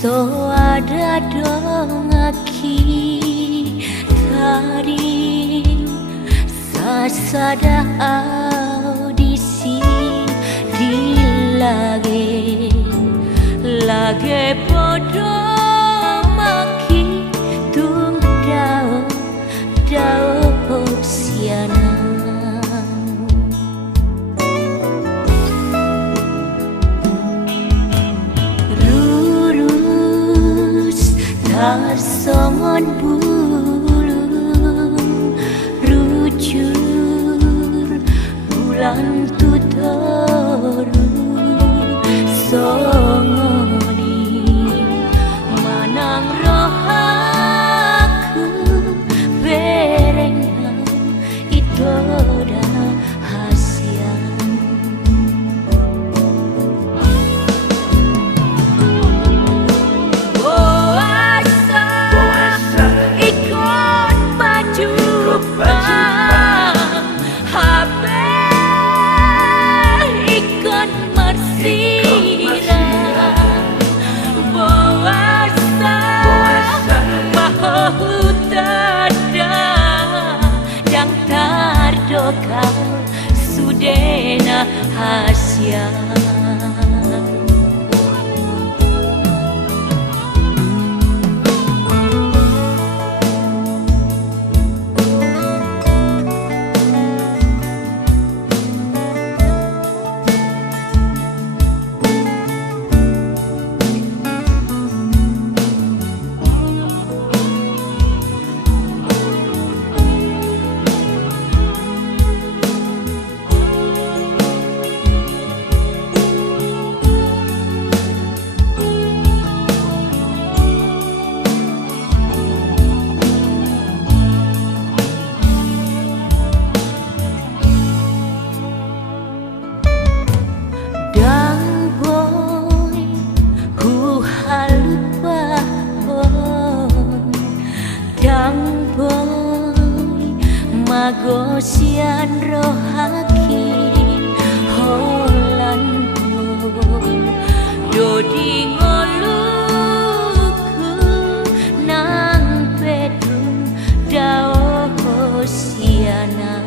So ada dong aki tadi sasada audisi di lage podo maki tung dao siana songon bulu rujur bulan tutoru songoni manang rohaku berenang itu dah hasian kau sudena hasian magosian rohaki holanku dodi ngoluku nang pedung dao hosiana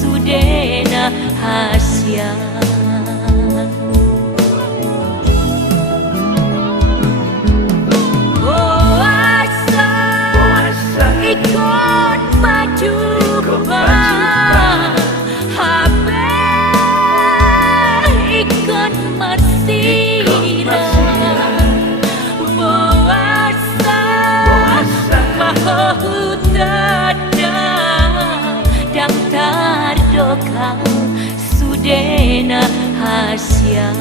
sudena hasian Boasa ikut maju Habe ikut masira Boasa mahu tada dan tardokang sudena hasian